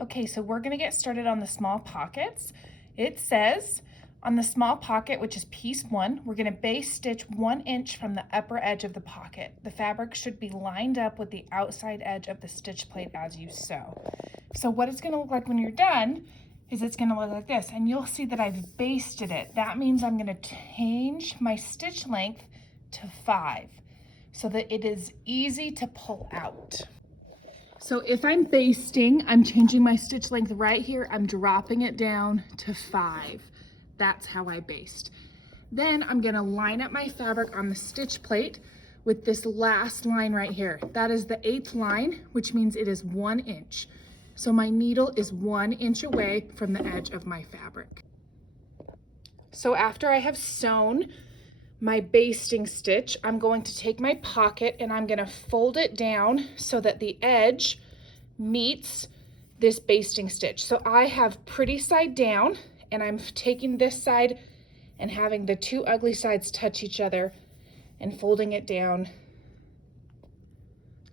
Okay, so we're gonna get started on the small pockets. It says on the small pocket, which is piece 1, we're gonna base stitch 1 inch from the upper edge of the pocket. The fabric should be lined up with the outside edge of the stitch plate as you sew. So what it's gonna look like when you're done is it's gonna look like this, and you'll see that I've basted it. That means I'm gonna change my stitch length to 5 so that it is easy to pull out. So if I'm basting, I'm changing my stitch length right here. I'm dropping it down to 5. That's how I baste. Then I'm gonna line up my fabric on the stitch plate with this last line right here. That is the 8th line, which means it is 1 inch. So my needle is 1 inch away from the edge of my fabric. So after I have sewn my basting stitch, I'm going to take my pocket and I'm gonna fold it down so that the edge meets this basting stitch. So I have pretty side down, and I'm taking this side and having the two ugly sides touch each other and folding it down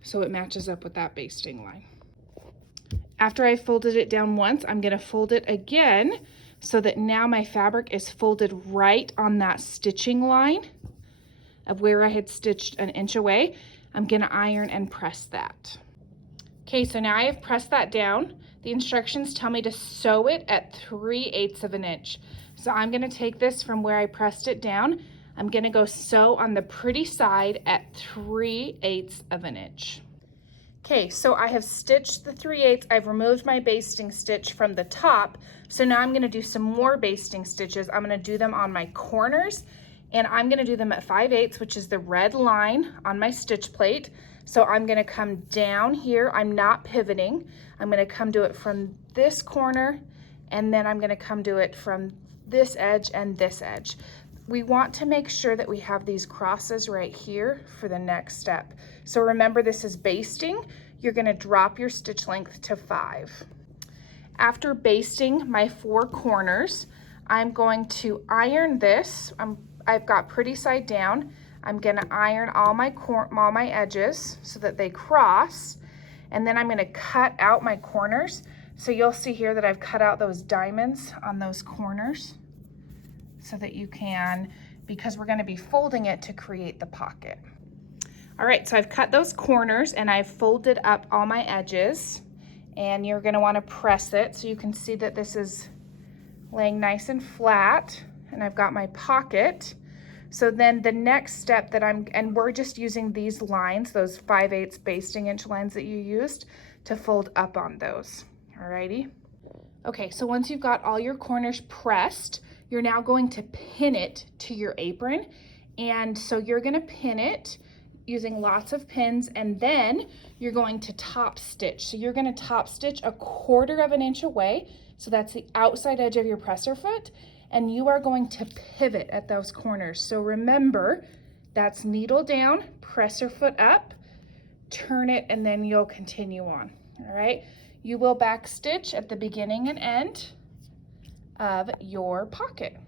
so it matches up with that basting line. After I folded it down once, I'm gonna fold it again so that now my fabric is folded right on that stitching line of where I had stitched 1 inch away. I'm gonna iron and press that. Okay, so now I have pressed that down. The instructions tell me to sew it at 3/8 of an inch. So I'm gonna take this from where I pressed it down. I'm gonna go sew on the pretty side at 3/8 of an inch. Okay, so I have stitched the 3/8. I've removed my basting stitch from the top. So now I'm gonna do some more basting stitches. I'm gonna do them on my corners, and I'm gonna do them at 5/8, which is the red line on my stitch plate. So I'm gonna come down here. I'm not pivoting. I'm gonna come to it from this corner, and then I'm gonna come to it from this edge and this edge. We want to make sure that we have these crosses right here for the next step. So remember, this is basting. You're gonna drop your stitch length to 5. After basting my 4 corners, I'm going to iron this. I've got pretty side down. I'm gonna iron all my edges so that they cross, and then I'm gonna cut out my corners. So you'll see here that I've cut out those diamonds on those corners so that you can, because we're gonna be folding it to create the pocket. All right, so I've cut those corners and I've folded up all my edges, and you're gonna wanna press it so you can see that this is laying nice and flat, and I've got my pocket. So then the next step that and we're just using these lines, those 5/8 basting inch lines that you used, to fold up on those, alrighty? Okay, so once you've got all your corners pressed, you're now going to pin it to your apron. And so you're gonna pin it using lots of pins, and then you're going to top stitch. So you're gonna top stitch 1/4 of an inch away. So that's the outside edge of your presser foot. And you are going to pivot at those corners. So remember, that's needle down, presser foot up, turn it, and then you'll continue on, all right? You will back stitch at the beginning and end of your pocket.